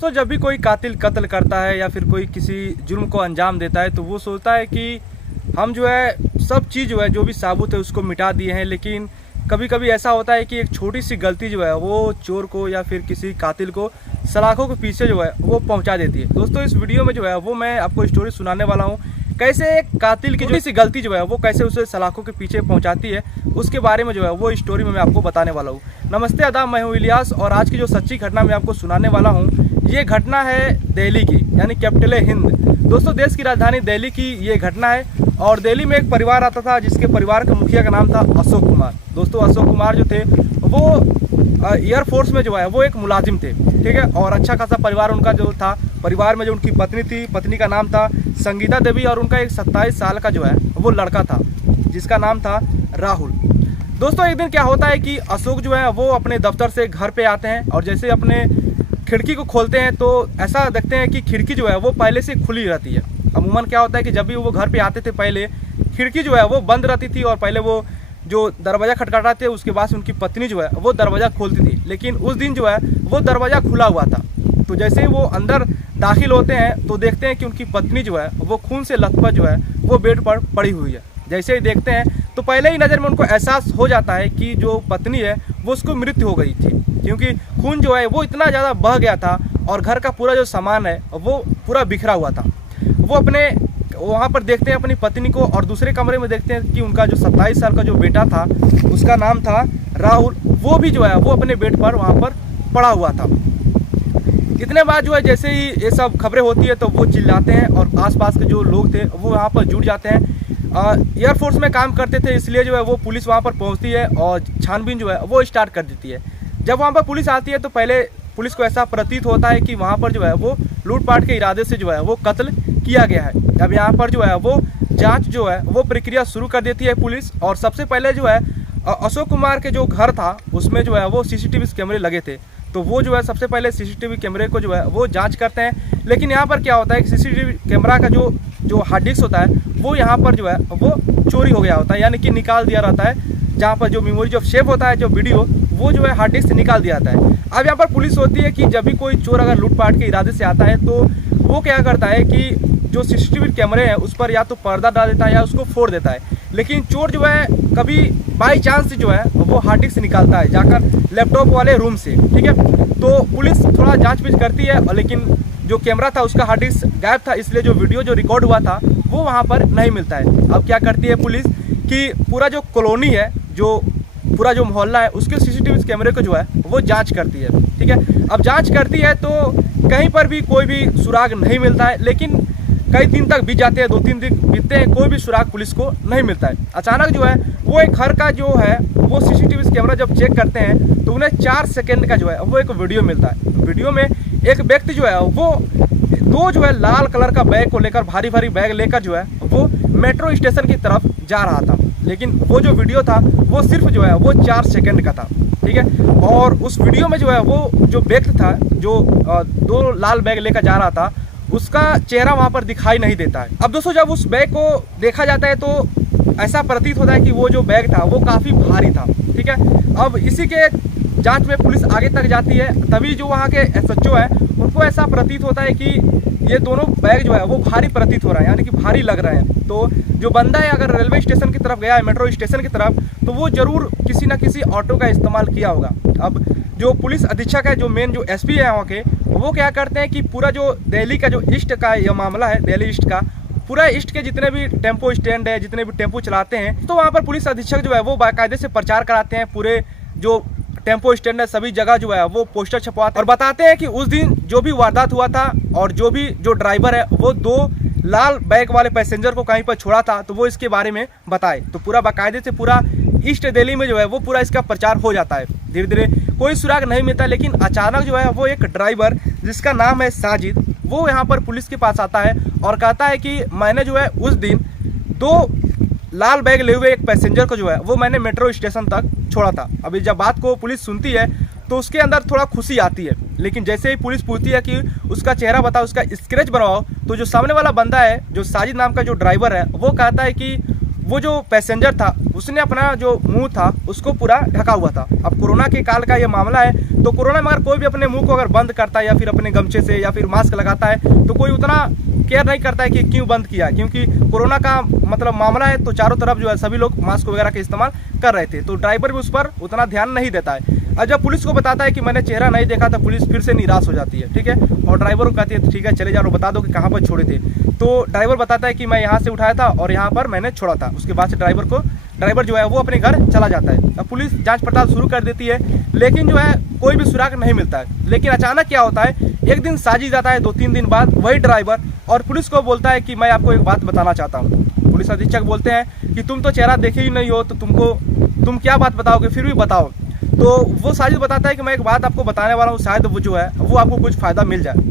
तो जब भी कोई कातिल कत्ल करता है या फिर कोई किसी जुर्म को अंजाम देता है तो वो सोचता है कि हम जो है सब चीज़ जो है जो भी साबुत है उसको मिटा दिए हैं। लेकिन कभी कभी ऐसा होता है कि एक छोटी सी गलती जो है वो चोर को या फिर किसी कातिल को सलाखों के पीछे जो है वो पहुंचा देती है। दोस्तों, इस वीडियो में जो है वो मैं आपको स्टोरी सुनाने वाला हूं, कैसे एक कातिल की छोटी सी गलती जो है वो कैसे उसे सलाखों के पीछे पहुंचाती है, उसके बारे में जो है वो स्टोरी में मैं आपको बताने वाला हूँ। नमस्ते आदाब, मैं हूँ इलियास और आज की जो सच्ची घटना मैं आपको सुनाने वाला हूँ ये घटना है दिल्ली की, यानी कैपिटल हिंद। दोस्तों, देश की राजधानी दिल्ली की ये घटना है और दिल्ली में एक परिवार आता था जिसके परिवार का मुखिया का नाम था अशोक कुमार। दोस्तों, अशोक कुमार जो थे वो एयरफोर्स में जो है वो एक मुलाजिम थे, ठीक है। और अच्छा खासा परिवार उनका जो था। परिवार में जो उनकी पत्नी थी, पत्नी का नाम था संगीता देवी और उनका एक 27 साल का जो है वो लड़का था जिसका नाम था राहुल। दोस्तों, एक दिन क्या होता है कि अशोक जो है वो अपने दफ्तर से घर पे आते हैं और जैसे अपने खिड़की को खोलते हैं तो ऐसा देखते हैं कि खिड़की जो है वो पहले से खुली रहती है। अमूमन क्या होता है कि जब भी वो घर पे आते थे पहले खिड़की जो है वो बंद रहती थी और पहले वो जो दरवाज़ा खटखटाते थे उसके बाद उनकी पत्नी जो है वो दरवाज़ा खोलती थी। लेकिन उस दिन जो है वो दरवाज़ा खुला हुआ था। तो जैसे ही वो अंदर दाखिल होते हैं तो देखते हैं कि उनकी पत्नी जो है वो खून से लथपथ जो है वो बेड पर पड़ी हुई है। जैसे ही देखते हैं तो पहले ही नज़र में उनको एहसास हो जाता है कि जो पत्नी है वो उसको मृत्यु हो गई थी, क्योंकि खून जो है वो इतना ज़्यादा बह गया था और घर का पूरा जो सामान है वो पूरा बिखरा हुआ था। वो अपने वहाँ पर देखते हैं अपनी पत्नी को और दूसरे कमरे में देखते हैं कि उनका जो 27 साल का जो बेटा था उसका नाम था राहुल, वो भी जो है वो अपने बेड पर वहाँ पर पड़ा हुआ था। इतने बाद जो है जैसे ही ये सब खबरें होती है तो वो चिल्लाते हैं और आसपास के जो लोग थे वो वहाँ पर जुट जाते हैं। एयरफोर्स में काम करते थे इसलिए जो है वो पुलिस वहाँ पर पहुँचती है और छानबीन जो है वो स्टार्ट कर देती है। जब वहाँ पर पुलिस आती है तो पहले पुलिस को ऐसा प्रतीत होता है कि वहाँ पर जो है वो लूटपाट के इरादे से जो है वो कत्ल किया गया है। अब यहाँ पर जो है वो जांच जो है वो प्रक्रिया शुरू कर देती है पुलिस। और सबसे पहले जो है अशोक कुमार के जो घर था उसमें जो है वो सीसीटीवी कैमरे लगे थे, तो वो जो है सबसे पहले सीसीटीवी कैमरे को जो है वो जांच करते हैं। लेकिन यहाँ पर क्या होता है कि सीसीटीवी कैमरा का जो हार्ड डिस्क होता है वो यहाँ पर जो है वो चोरी हो गया होता है, यानी कि निकाल दिया रहता है। जहाँ पर जो मेमोरी जो सेव होता है जो वीडियो वो जो है हार्ड डिस्क से निकाल दिया जाता है। अब यहाँ पर पुलिस होती है कि जब भी कोई चोर अगर लूटपाट के इरादे से आता है तो वो क्या करता है कि जो सीसीटीवी कैमरे हैं उस पर या तो पर्दा डाल देता है या उसको फोड़ देता है। लेकिन चोर जो है कभी बाई चांस जो है वो हार्ड डिस्क से निकालता है जाकर लैपटॉप वाले रूम से, ठीक है। तो पुलिस थोड़ा जांच-पीछ करती है लेकिन जो कैमरा था उसका हार्ड डिस्क गायब था, इसलिए जो वीडियो जो रिकॉर्ड हुआ था वो वहाँ पर नहीं मिलता है। अब क्या करती है पुलिस कि पूरा जो कॉलोनी है, जो पूरा जो मोहल्ला है उसके सीसीटीवी कैमरे को जो है वो जांच करती है, ठीक है। अब जांच करती है तो कहीं पर भी कोई भी सुराग नहीं मिलता है। लेकिन कई दिन तक बीत जाते हैं, 2-3 दिन बीतते हैं, कोई भी सुराग पुलिस को नहीं मिलता है। अचानक जो है वो एक घर का जो है वो सीसीटीवी कैमरा जब चेक करते हैं तो उन्हें 4 सेकेंड का जो है वो एक वीडियो मिलता है। वीडियो में एक व्यक्ति जो है वो दो जो है लाल कलर का बैग को लेकर, भारी भारी बैग लेकर जो है वो मेट्रो स्टेशन की तरफ जा रहा था। लेकिन वो जो वीडियो था वो सिर्फ जो है वो 4 सेकेंड का था, ठीक है। और उस वीडियो में जो है वो जो व्यक्ति था जो 2 लाल बैग लेकर जा रहा था उसका चेहरा वहाँ पर दिखाई नहीं देता है। अब दोस्तों, जब उस बैग को देखा जाता है तो ऐसा प्रतीत होता है कि वो जो बैग था वो काफ़ी भारी था, ठीक है। अब इसी के जांच में पुलिस आगे तक जाती है, तभी जो वहाँ के एसएचओ है उनको ऐसा प्रतीत होता है कि ये दोनों बैग जो है वो भारी प्रतीत हो रहा है, यानी कि भारी लग रहे हैं। तो जो बंदा है अगर रेलवे स्टेशन की तरफ गया है, मेट्रो स्टेशन की तरफ, तो वो जरूर किसी ना किसी ऑटो का इस्तेमाल किया होगा। अब जो पुलिस अधीक्षक है, जो मेन जो एसपी है वहाँ के, वो क्या करते हैं कि पूरा जो दिल्ली का जो ईस्ट का यह मामला है, दिल्ली ईस्ट का, पूरा ईस्ट के जितने भी टेम्पो स्टैंड है, जितने भी टेम्पो चलाते हैं, तो वहाँ पर पुलिस अधीक्षक जो है वो बाकायदे से प्रचार कराते हैं। पूरे जो टेम्पो स्टैंड है सभी जगह जो है वो पोस्टर छपवाते हैं और बताते हैं कि उस दिन जो भी वारदात हुआ था और जो ड्राइवर है वो 2 लाल बैग वाले पैसेंजर को कहीं पर छोड़ा था तो वो इसके बारे में बताए। तो पूरा बाकायदे से पूरा ईस्ट दिल्ली में जो है वो पूरा इसका प्रचार हो जाता है। धीरे धीरे कोई सुराग नहीं मिलता, लेकिन अचानक जो है वो एक ड्राइवर जिसका नाम है साजिद, वो यहाँ पर पुलिस के पास आता है और कहता है कि मैंने जो है उस दिन 2 लाल बैग ले हुए एक पैसेंजर को जो है वो मैंने मेट्रो स्टेशन तक छोड़ा था। अभी जब बात को पुलिस सुनती है तो उसके अंदर थोड़ा खुशी आती है, लेकिन जैसे ही पुलिस पूछती है कि उसका चेहरा बताओ, उसका स्केच बनवाओ, तो जो सामने वाला बंदा है, जो साजिद नाम का जो ड्राइवर है, वो कहता है कि वो जो पैसेंजर था उसने अपना जो मुंह था उसको पूरा ढका हुआ था। अब कोरोना के काल का ये मामला है, तो कोरोना में अगर कोई भी अपने मुंह को अगर बंद करता है या फिर अपने गमछे से या फिर मास्क लगाता है तो कोई उतना केयर नहीं करता है कि क्यों बंद किया, क्योंकि कोरोना का मतलब मामला है तो चारों तरफ जो है सभी लोग मास्क वगैरह का इस्तेमाल कर रहे थे, तो ड्राइवर भी उस पर उतना ध्यान नहीं देता है। और जब पुलिस को बताता है कि मैंने चेहरा नहीं देखा तो पुलिस फिर से निराश हो जाती है, ठीक है, और ड्राइवर को कहती है ठीक है चले जाओ, बता दो कि कहाँ पर छोड़े थे। तो ड्राइवर बताता है कि मैं यहाँ से उठाया था और यहाँ पर मैंने छोड़ा था। उसके बाद से ड्राइवर जो है वो अपने घर चला जाता है। अब पुलिस जांच पड़ताल शुरू कर देती है, लेकिन जो है कोई भी सुराग नहीं मिलता है। लेकिन अचानक क्या होता है, एक दिन साजिश जाता है, 2-3 दिन बाद वही ड्राइवर और पुलिस को बोलता है कि मैं आपको एक बात बताना चाहता हूँ। पुलिस अधीक्षक बोलते हैं कि तुम तो चेहरा देखे ही नहीं हो तो तुम क्या बात बताओगे, फिर भी बताओ। तो वो साजिश बताता है कि मैं एक बात आपको बताने वाला हूँ, शायद वो जो है वो आपको कुछ फ़ायदा मिल जाए।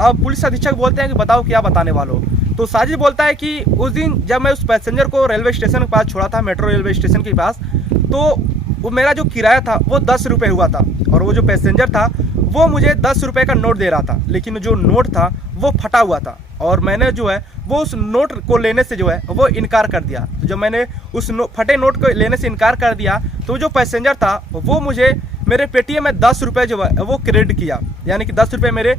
अब पुलिस अधीक्षक बोलते हैं कि बताओ क्या बताने वाले हो। तो साजिश बोलता है कि उस दिन जब मैं उस पैसेंजर को रेलवे स्टेशन के पास छोड़ा था, मेट्रो रेलवे स्टेशन के पास, तो वो मेरा जो किराया था वो 10 रुपये हुआ था और वो जो पैसेंजर था वो मुझे 10 रुपये का नोट दे रहा था, लेकिन जो नोट था वो फटा हुआ था और मैंने जो है वो उस नोट को लेने से जो है वो इनकार कर दिया। तो जब मैंने उस फटे नोट को लेने से इनकार कर दिया तो जो पैसेंजर था वो मुझे मेरे पेटीएम में 10 रुपये जो है वो क्रेडिट किया, यानी कि 10 रुपये मेरे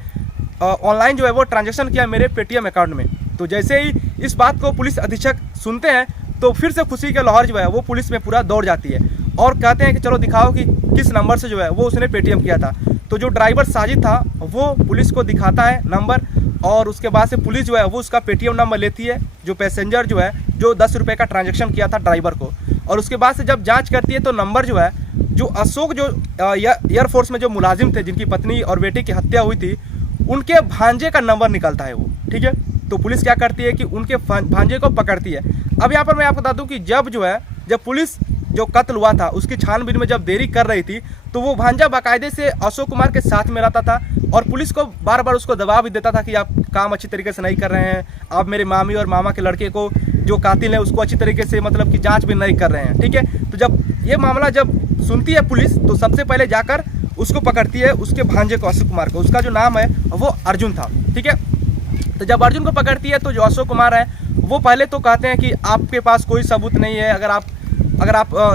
ऑनलाइन जो है वो ट्रांजेक्शन किया मेरे पेटीएम अकाउंट में। तो जैसे ही इस बात को पुलिस अधीक्षक सुनते हैं तो फिर से खुशी के लहर जो है वो पुलिस में पूरा दौड़ जाती है और कहते हैं कि चलो दिखाओ कि किस नंबर से जो है वो उसने पेटीएम किया था। तो जो ड्राइवर साजिद था वो पुलिस को दिखाता है नंबर और उसके बाद से पुलिस जो है वो उसका पेटीएम नंबर लेती है, जो पैसेंजर जो है जो 10 रुपये का ट्रांजेक्शन किया था ड्राइवर को, और उसके बाद से जब जाँच करती है तो नंबर जो है जो अशोक जो एयरफोर्स में जो मुलाजिम थे जिनकी पत्नी और बेटी की हत्या हुई थी उनके भांजे का नंबर निकलता है वो, ठीक है। तो पुलिस क्या करती है कि उनके भांजे को पकड़ती है। अब यहाँ पर मैं आपको बता दूँ कि जब पुलिस जो कत्ल हुआ था उसकी छानबीन में जब देरी कर रही थी तो वो भांजा बाकायदे से अशोक कुमार के साथ में रहता था और पुलिस को बार बार उसको दबाव भी देता था कि आप काम अच्छी तरीके से नहीं कर रहे हैं, आप मेरे मामी और मामा के लड़के को जो कातिल है उसको अच्छी तरीके से मतलब कि जांच भी नहीं कर रहे हैं, ठीक है। तो जब ये मामला जब सुनती है पुलिस तो सबसे पहले जाकर उसको पकड़ती है, उसके भांजे को अशोक कुमार को, उसका जो नाम है वो अर्जुन था, ठीक है। तो जब अर्जुन को पकड़ती है तो जो अशोक कुमार है वो पहले तो कहते हैं कि आपके पास कोई सबूत नहीं है, अगर आप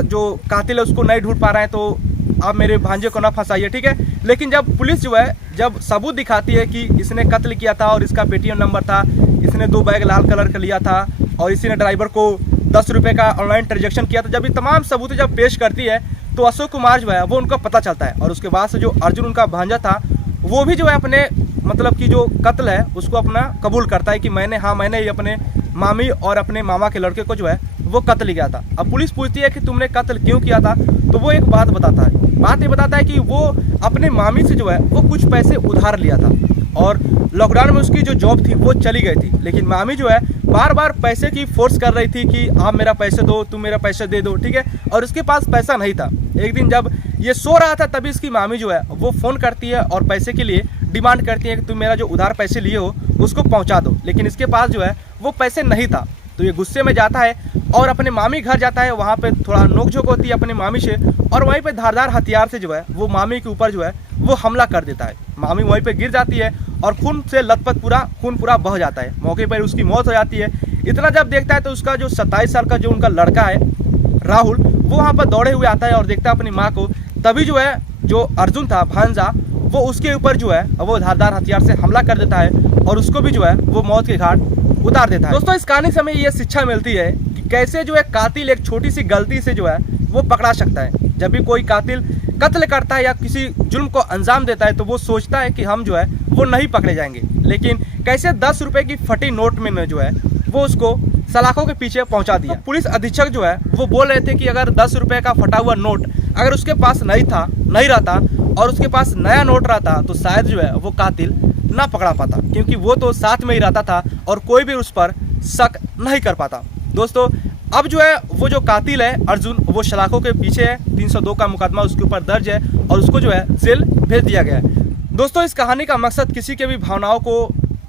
जो कातिल है उसको नहीं ढूंढ पा रहे हैं तो आप मेरे भांजे को ना फंसाइए, ठीक है। लेकिन जब पुलिस जो है जब सबूत दिखाती है कि इसने कत्ल किया था और इसका पेटीएम नंबर था, इसने 2 बैग लाल कलर का लिया था और इसी ने ड्राइवर को 10 रुपये का ऑनलाइन ट्रांजेक्शन किया था, जब ये तमाम सबूत जब पेश करती है तो अशोक कुमार जो है वो उनको पता चलता है और उसके बाद से जो अर्जुन उनका भांजा था वो भी जो है अपने मतलब कि जो कत्ल है उसको अपना कबूल करता है कि मैंने ही अपने मामी और अपने मामा के लड़के को जो है वो कत्ल किया था। अब पुलिस पूछती है कि तुमने कत्ल क्यों किया था, तो वो एक बात ये बताता है कि वो अपने मामी से जो है वो कुछ पैसे उधार लिया था और लॉकडाउन में उसकी जो जॉब थी वो चली गई थी, लेकिन मामी जो है बार बार पैसे की फोर्स कर रही थी कि आप मेरा पैसे दो, तुम मेरा पैसे दे दो, ठीक है। और उसके पास पैसा नहीं था। एक दिन जब ये सो रहा था तभी इसकी मामी जो है वो फ़ोन करती है और पैसे के लिए डिमांड करती है कि तुम मेरा जो उधार पैसे लिए हो उसको पहुंचा दो, लेकिन इसके पास जो है वो पैसे नहीं था। तो ये गुस्से में जाता है और अपने मामी घर जाता है, वहाँ पे थोड़ा नोकझोंक होती है अपनी मामी से और वहीं पे धारदार हथियार से जो है वो मामी के ऊपर जो है वो हमला कर देता है। मामी वहीं पे गिर जाती है और खून से लथपथ खून पूरा बह जाता है, मौके पर उसकी मौत हो जाती है। इतना जब देखता है तो उसका जो 27 साल का जो उनका लड़का है राहुल वो वहाँ पर दौड़े हुए आता है और देखता है अपनी माँ को। तभी जो है जो अर्जुन था भांजा वो उसके ऊपर जो है वो धारदार हथियार से हमला कर देता है और उसको भी जो है वो मौत के घाट उतार देता है। दोस्तों इस कहानी से हमें ये शिक्षा मिलती है कि कैसे जो है कातिल एक छोटी सी गलती से जो है वो पकड़ा सकता है। जब भी कोई कातिल कत्ल करता है या किसी जुल्म को अंजाम देता है तो वो सोचता है कि हम जो है वो नहीं पकड़े जाएंगे, लेकिन कैसे 10 रुपये की फटी नोट में जो है वो उसको सलाखों के पीछे पहुंचा दिया। तो पुलिस अधीक्षक जो है वो बोल रहे थे कि अगर 10 रुपये का फटा हुआ नोट अगर उसके पास नहीं रहता और उसके पास नया नोट रहता तो शायद जो है वो कातिल ना पकड़ा पाता, क्योंकि वो तो साथ में ही रहता था और कोई भी उस पर शक नहीं कर पाता। दोस्तों अब जो है वो जो कातिल है अर्जुन वो सलाखों के पीछे है, 302 का मुकदमा उसके ऊपर दर्ज है और उसको जो है जेल भेज दिया गया है। दोस्तों इस कहानी का मकसद किसी के भी भावनाओं को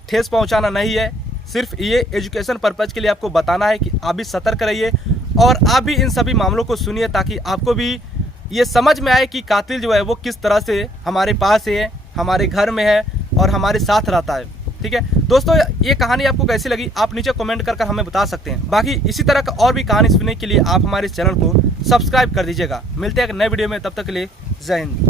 ठेस पहुंचाना नहीं है, सिर्फ ये एजुकेशन पर्पज़ के लिए आपको बताना है कि आप भी सतर्क रहिए और आप भी इन सभी मामलों को सुनिए ताकि आपको भी ये समझ में आए कि कातिल जो है वो किस तरह से हमारे पास है, हमारे घर में है और हमारे साथ रहता है। ठीक है दोस्तों, ये कहानी आपको कैसी लगी आप नीचे कमेंट कर हमें बता सकते हैं। बाकी इसी तरह का और भी कहानी सुनने के लिए आप हमारे चैनल को सब्सक्राइब कर दीजिएगा। मिलते हैं एक नए वीडियो में, तब तक के लिए जय हिंद।